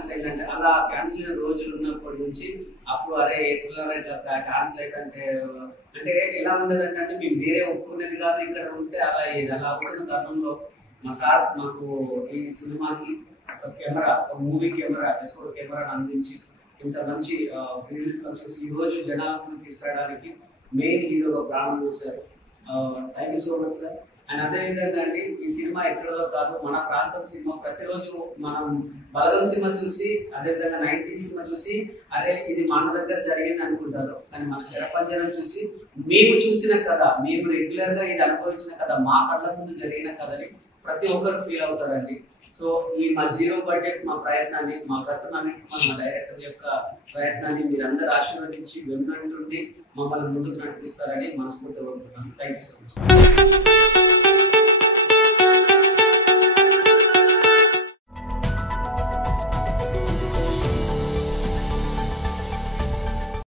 Cancel అయిందంటే అలా cancel అయిన రోజులు ఉన్నప్పటి నుంచి అప్పుడు అరే ఎట్లా ఇట్లా క్యాన్సిల్ అయితే అంటే ఎలా ఉండదు అంటే మేము వేరే ఒప్పుకునేది కాదు ఇక్కడ ఉంటే అలా ఇది అలా అవుతున్న తరుణంలో మా సార్ మాకు ఈ సినిమాకి ఒక కెమెరా ఒక మూవీ కెమెరా S4 కెమెరాను అందించి ఇంత మంచి రిలీజ్ ఫంక్షన్స్ ఈ రోజు జనాలను తీసుకురావడానికి మెయిన్ హీరోగా ప్రాణం చూశారు. Thank you so much sir. And అదేవిధంగా అండి ఈ సినిమా ఎక్కడో కాదు మన ప్రాంతం సినిమా ప్రతిరోజు మనం బలగం సినిమా చూసి అదేవిధంగా 90s సినిమా చూసి అరే ఇది మన దగ్గర జరిగింది అనుకుంటారు. కానీ మన శరపంజరం చూసి మేము చూసిన కథ మేము రెగ్యులర్ గా ఇది అనుభవించిన కథ మా కళ్ళ ముందు జరిగిన కథని ప్రతి ఒక్కరు ఫీల్ అవుతారండి. సో ఈ మా జీరో బడ్జెట్ మా ప్రయత్నాన్ని మా కథనానికి మా డైరెక్టర్ యొక్క ప్రయత్నాన్ని మీరందరూ ఆశీర్వదించి వెన్నంటుండి మమ్మల్ని ముందుకు నడిపిస్తారని మనస్ఫూర్తిగా కోరుకుంటున్నాను. Thank you so much.